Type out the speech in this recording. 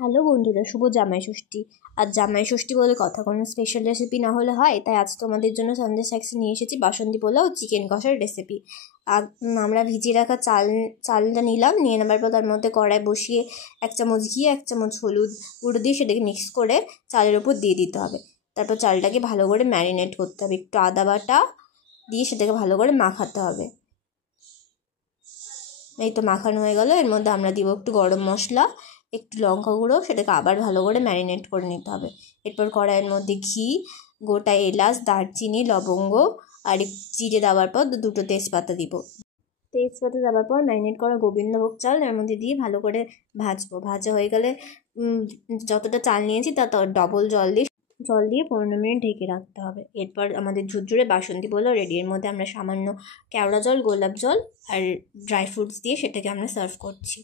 Hello বন্ধুরা, শুভ জামাই ষষ্ঠী। আজ জামাই ষষ্ঠী বলে কথা, কোনো স্পেশাল রেসিপি না হলে হয়, তাই আজ তোমাদের জন্য সন্ধ্যে স্ন্যাক্সে নিয়ে এসেছি বাসন্তী পোলাও চিকেন কষার রেসিপি। আমরা ভিজিয়ে রাখা চালটা নিয়ে নেবার পর তার মধ্যে কড়াই বসিয়ে 1 চামচ ঘি 1 চামচ হলুদ গুঁড়ো দিয়ে সেটাকে মিক্স করে চালের ওপর দিয়ে দিতে হবে। তারপর চালটাকে ভালো করে ম্যারিনেট করতে হবে, একটু আদা বাটা দিয়ে সেটাকে ভালো করে মাখাতে হবে। এই তো মাখানো হয়ে গেল। এর মধ্যে আমরা দিব একটু গরম মশলা, একটু লঙ্কা গুঁড়ো, সেটাকে আবার ভালো করে ম্যারিনেট করে নিতে হবে। এরপর কড়াইয়ের মধ্যে ঘি, গোটা এলাচ, দারচিনি, লবঙ্গ আর জিরে দেওয়ার পর 2টো তেজপাতা দিব। তেজপাতা দেওয়ার পর ম্যারিনেট করা গোবিন্দভোগ চাল এর মধ্যে দিয়ে ভালো করে ভাজবো। ভাজা হয়ে গেলে যতটা চাল নিয়েছি তার ডবল জল দিয়ে 15 মিনিট ঢেকে রাখতে হবে। এরপর আমাদের ঝুরঝুরে বাসন্তী পোলাও রেডি। এর মধ্যে আমরা সামান্য কেওড়া জল, গোলাপ জল আর ড্রাই ফ্রুটস দিয়ে সেটাকে আমরা সার্ভ করছি।